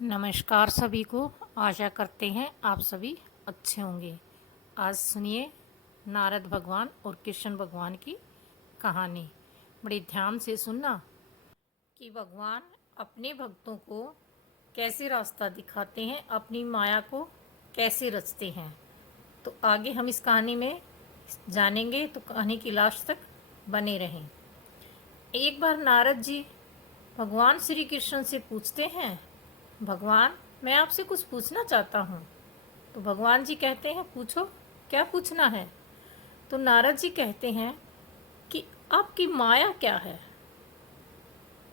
नमस्कार सभी को। आशा करते हैं आप सभी अच्छे होंगे। आज सुनिए नारद भगवान और कृष्ण भगवान की कहानी। बड़ी ध्यान से सुनना कि भगवान अपने भक्तों को कैसे रास्ता दिखाते हैं, अपनी माया को कैसे रचते हैं। तो आगे हम इस कहानी में जानेंगे, तो कहानी की लास्ट तक बने रहें। एक बार नारद जी भगवान श्री कृष्ण से पूछते हैं, भगवान मैं आपसे कुछ पूछना चाहता हूँ। तो भगवान जी कहते हैं, पूछो, क्या पूछना है। तो नारद जी कहते हैं कि आपकी माया क्या है,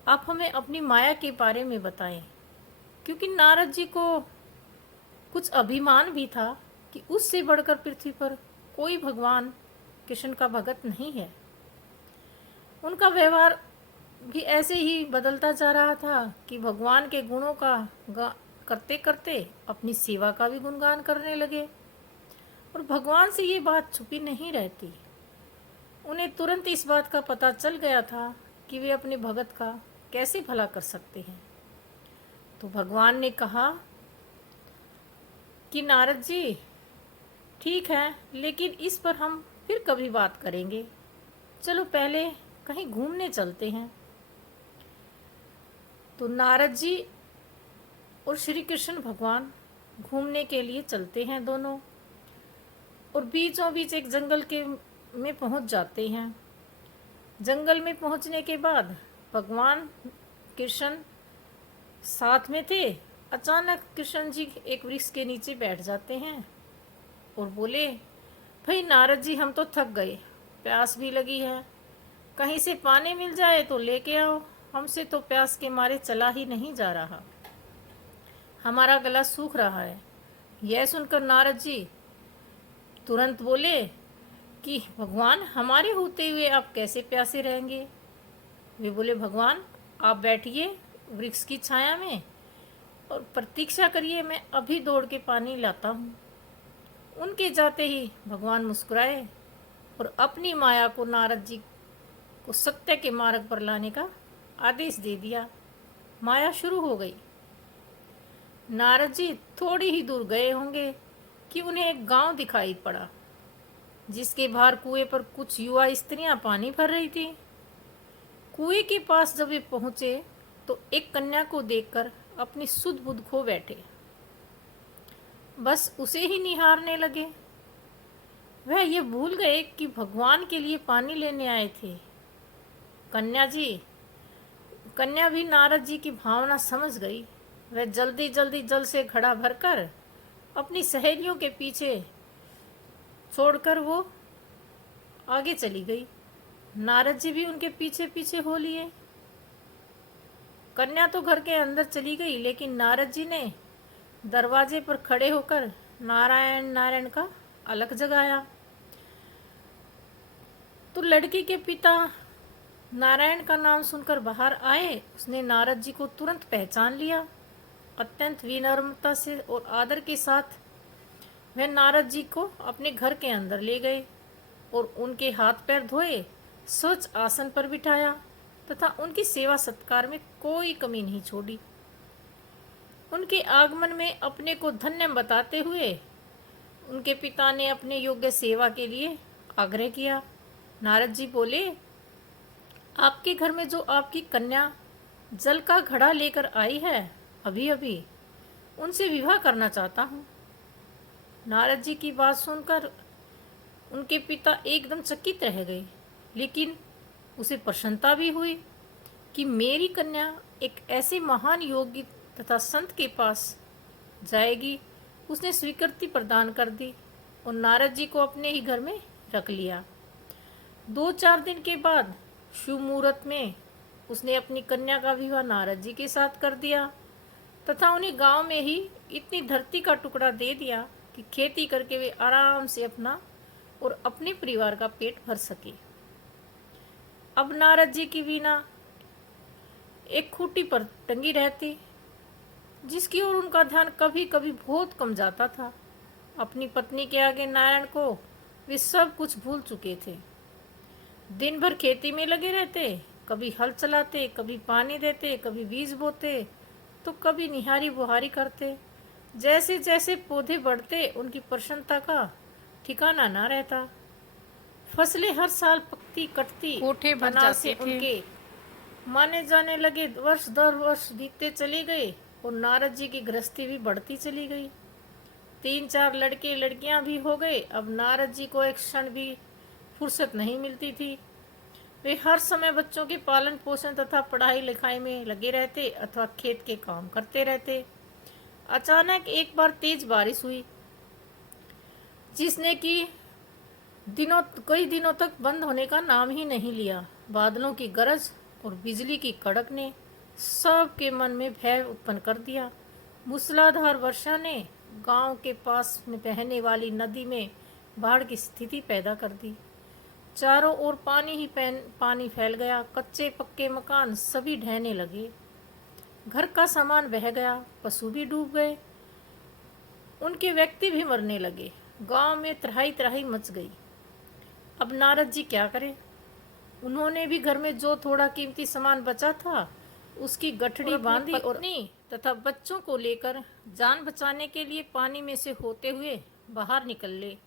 आप हमें अपनी माया के बारे में बताएं। क्योंकि नारद जी को कुछ अभिमान भी था कि उससे बढ़कर पृथ्वी पर कोई भगवान कृष्ण का भगत नहीं है। उनका व्यवहार भी ऐसे ही बदलता जा रहा था कि भगवान के गुणों का करते करते अपनी सेवा का भी गुणगान करने लगे। और भगवान से ये बात छुपी नहीं रहती। उन्हें तुरंत इस बात का पता चल गया था कि वे अपने भगत का कैसे भला कर सकते हैं। तो भगवान ने कहा कि नारद जी ठीक है, लेकिन इस पर हम फिर कभी बात करेंगे। चलो पहले कहीं घूमने चलते हैं। तो नारद जी और श्री कृष्ण भगवान घूमने के लिए चलते हैं दोनों, और बीचों बीच एक जंगल के में पहुंच जाते हैं। जंगल में पहुंचने के बाद भगवान कृष्ण साथ में थे। अचानक कृष्ण जी एक वृक्ष के नीचे बैठ जाते हैं और बोले, भाई नारद जी हम तो थक गए, प्यास भी लगी है, कहीं से पानी मिल जाए तो लेके आओ, हमसे तो प्यास के मारे चला ही नहीं जा रहा, हमारा गला सूख रहा है। यह सुनकर नारद जी तुरंत बोले कि भगवान हमारे होते हुए आप कैसे प्यासे रहेंगे। वे बोले, भगवान आप बैठिए वृक्ष की छाया में और प्रतीक्षा करिए, मैं अभी दौड़ के पानी लाता हूँ। उनके जाते ही भगवान मुस्कुराए और अपनी माया को नारद जी को सत्य के मार्ग पर लाने का आदेश दे दिया। माया शुरू हो गई। नारद जी थोड़ी ही दूर गए होंगे कि उन्हें एक गांव दिखाई पड़ा, जिसके बाहर कुएं पर कुछ युवा स्त्रियां पानी भर रही थी। कुएं के पास जब वे पहुंचे तो एक कन्या को देखकर अपनी सुध बुध खो बैठे, बस उसे ही निहारने लगे। वह ये भूल गए कि भगवान के लिए पानी लेने आए थे। कन्या भी नारद जी की भावना समझ गई। वह जल्दी जल्दी जल से घड़ा भरकर अपनी सहेलियों के पीछे छोड़कर वो आगे चली गई। नारद जी भी उनके पीछे पीछे हो लिए। कन्या तो घर के अंदर चली गई, लेकिन नारद जी ने दरवाजे पर खड़े होकर नारायण नारायण का अलख जगाया। तो लड़की के पिता नारायण का नाम सुनकर बाहर आए। उसने नारद जी को तुरंत पहचान लिया। अत्यंत विनम्रता से और आदर के साथ वह नारद जी को अपने घर के अंदर ले गए और उनके हाथ पैर धोए, स्वच्छ आसन पर बिठाया तथा उनकी सेवा सत्कार में कोई कमी नहीं छोड़ी। उनके आगमन में अपने को धन्य बताते हुए उनके पिता ने अपने योग्य सेवा के लिए आग्रह किया। नारद जी बोले, आपके घर में जो आपकी कन्या जल का घड़ा लेकर आई है, अभी अभी उनसे विवाह करना चाहता हूँ। नारद जी की बात सुनकर उनके पिता एकदम चकित रह गए, लेकिन उसे प्रसन्नता भी हुई कि मेरी कन्या एक ऐसे महान योगी तथा संत के पास जाएगी। उसने स्वीकृति प्रदान कर दी और नारद जी को अपने ही घर में रख लिया। 2-4 दिन के बाद शुभ मुहूर्त में उसने अपनी कन्या का विवाह नारद जी के साथ कर दिया तथा उन्हें गांव में ही इतनी धरती का टुकड़ा दे दिया कि खेती करके वे आराम से अपना और अपने परिवार का पेट भर सके। अब नारद जी की वीणा एक खूंटी पर टंगी रहती, जिसकी ओर उनका ध्यान कभी कभी बहुत कम जाता था। अपनी पत्नी के आगे नारायण को वे सब कुछ भूल चुके थे। दिन भर खेती में लगे रहते, कभी हल चलाते, कभी पानी देते, कभी बीज बोते तो कभी निहारी बुहारी करते। जैसे जैसे पौधे बढ़ते उनकी प्रसन्नता का ठिकाना ना रहता। फसलें हर साल पकती कटती, कोठे भर अनाज से जाते थे। उनके माने जाने लगे। वर्ष दर वर्ष बीतते चले गए और नारद जी की गृहस्थी भी बढ़ती चली गई। 3-4 लड़के लड़कियां भी हो गए। अब नारद जी को एक क्षण भी फुर्सत नहीं मिलती थी। वे हर समय बच्चों के पालन पोषण तथा पढ़ाई लिखाई में लगे रहते अथवा खेत के काम करते रहते। अचानक एक बार तेज बारिश हुई, जिसने कि कई दिनों तक बंद होने का नाम ही नहीं लिया। बादलों की गरज और बिजली की कड़क ने सबके मन में भय उत्पन्न कर दिया। मूसलाधार वर्षा ने गांव के पास में बहने वाली नदी में बाढ़ की स्थिति पैदा कर दी। चारों ओर पानी ही पानी फैल गया। कच्चे पक्के मकान सभी ढहने लगे। घर का सामान बह गया। पशु भी डूब गए। उनके व्यक्ति भी मरने लगे। गांव में त्राही त्राही मच गई। अब नारद जी क्या करें? उन्होंने भी घर में जो थोड़ा कीमती सामान बचा था उसकी गठड़ी बांधी और पत्नी तथा बच्चों को लेकर जान बचाने के लिए पानी में से होते हुए बाहर निकल ले।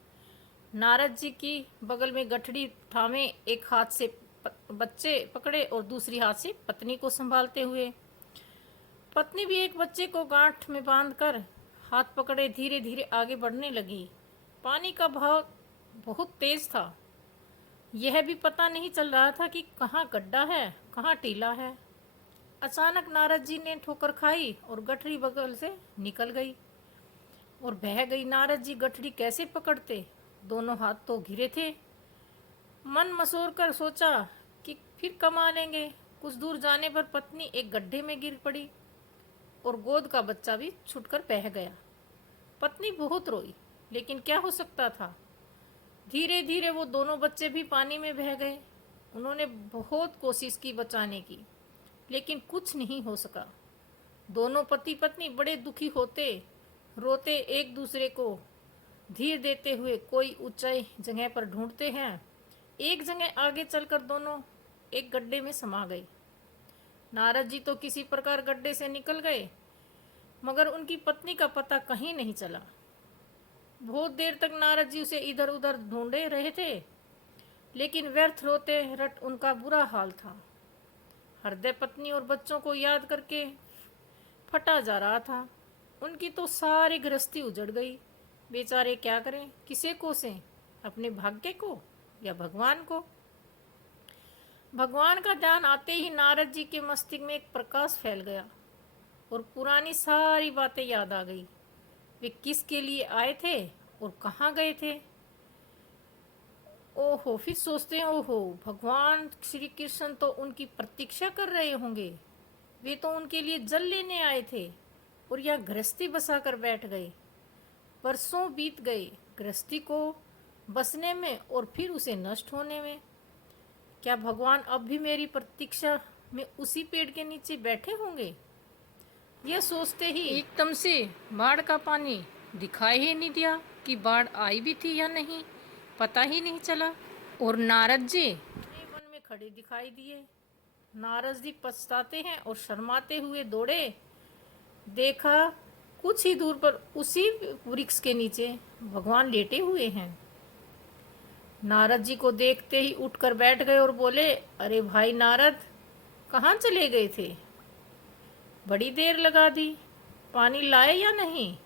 नारद जी की बगल में गठड़ी थामे एक हाथ से बच्चे पकड़े और दूसरी हाथ से पत्नी को संभालते हुए। पत्नी भी एक बच्चे को गांठ में बांधकर हाथ पकड़े धीरे धीरे आगे बढ़ने लगी। पानी का बहाव बहुत तेज था। यह भी पता नहीं चल रहा था कि कहाँ गड्ढा है, कहाँ टीला है। अचानक नारद जी ने ठोकर खाई और गठड़ी बगल से निकल गई और बह गई। नारद जी गठड़ी कैसे पकड़ते? दोनों हाथ तो घिरे थे। मन मसोर कर सोचा कि फिर कमा लेंगे। कुछ दूर जाने पर पत्नी एक गड्ढे में गिर पड़ी और गोद का बच्चा भी छूटकर बह गया। पत्नी बहुत रोई, लेकिन क्या हो सकता था। धीरे धीरे वो दोनों बच्चे भी पानी में बह गए। उन्होंने बहुत कोशिश की बचाने की, लेकिन कुछ नहीं हो सका। दोनों पति पत्नी बड़े दुखी होते रोते एक दूसरे को धीर देते हुए कोई ऊंचाई जगह पर ढूंढते हैं। एक जगह आगे चलकर दोनों एक गड्ढे में समा गए। नारद जी तो किसी प्रकार गड्ढे से निकल गए, मगर उनकी पत्नी का पता कहीं नहीं चला। बहुत देर तक नारद जी उसे इधर उधर ढूंढे रहे थे, लेकिन व्यर्थ रोते रट उनका बुरा हाल था। हृदय पत्नी और बच्चों को याद करके फटा जा रहा था। उनकी तो सारी गृहस्थी उजड़ गई। बेचारे क्या करें, किसे कोसें, अपने भाग्य को या भगवान को। भगवान का ध्यान आते ही नारद जी के मस्तिष्क में एक प्रकाश फैल गया और पुरानी सारी बातें याद आ गई। वे किसके लिए आए थे और कहाँ गए थे। ओहो, फिर सोचते हैं, ओहो, भगवान श्री कृष्ण तो उनकी प्रतीक्षा कर रहे होंगे। वे तो उनके लिए जल लेने आए थे और यह गृहस्थी बसा कर बैठ गए। वर्षों बीत गए गृहस्थी को बसने में और फिर उसे नष्ट होने में। क्या भगवान अब भी मेरी प्रतीक्षा में उसी पेड़ के नीचे बैठे होंगे? यह सोचते ही एकदम से बाढ़ का पानी दिखाई ही नहीं दिया कि बाढ़ आई भी थी या नहीं, पता ही नहीं चला। और नारद जी वन में खड़े दिखाई दिए। नारद जी पछताते हैं और शर्माते हुए दौड़े। देखा कुछ ही दूर पर उसी वृक्ष के नीचे भगवान लेटे हुए हैं। नारद जी को देखते ही उठकर बैठ गए और बोले, अरे भाई नारद, कहाँ चले गए थे? बड़ी देर लगा दी, पानी लाए या नहीं?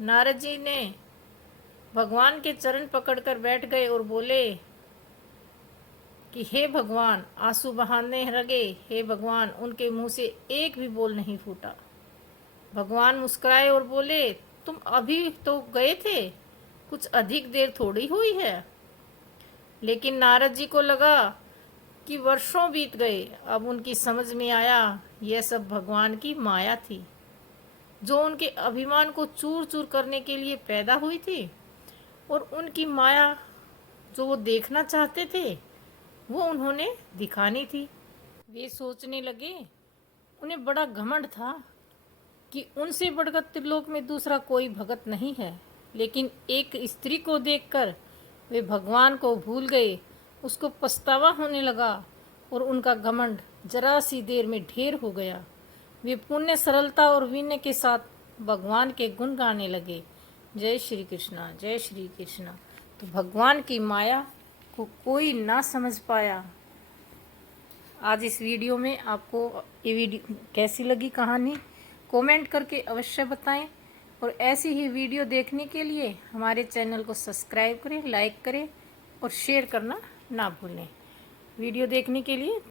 नारद जी ने भगवान के चरण पकड़कर बैठ गए और बोले कि हे भगवान, आंसू बहाने लगे। हे भगवान, उनके मुंह से एक भी बोल नहीं फूटा। भगवान मुस्कुराए और बोले, तुम अभी तो गए थे, कुछ अधिक देर थोड़ी हुई है। लेकिन नारद जी को लगा कि वर्षों बीत गए। अब उनकी समझ में आया यह सब भगवान की माया थी, जो उनके अभिमान को चूर चूर करने के लिए पैदा हुई थी। और उनकी माया जो वो देखना चाहते थे वो उन्होंने दिखानी थी। वे सोचने लगे, उन्हें बड़ा घमंड था कि उनसे बढ़कर त्रिलोक में दूसरा कोई भगत नहीं है। लेकिन एक स्त्री को देखकर वे भगवान को भूल गए। उसको पछतावा होने लगा और उनका घमंड जरा सी देर में ढेर हो गया। वे पुण्य, सरलता और विनय के साथ भगवान के गुण गाने लगे। जय श्री कृष्णा, जय श्री कृष्णा। तो भगवान की माया को कोई ना समझ पाया। आज इस वीडियो में आपको ये वीडियो कैसी लगी कहानी, कमेंट करके अवश्य बताएं। और ऐसी ही वीडियो देखने के लिए हमारे चैनल को सब्सक्राइब करें, लाइक करें और शेयर करना ना भूलें। वीडियो देखने के लिए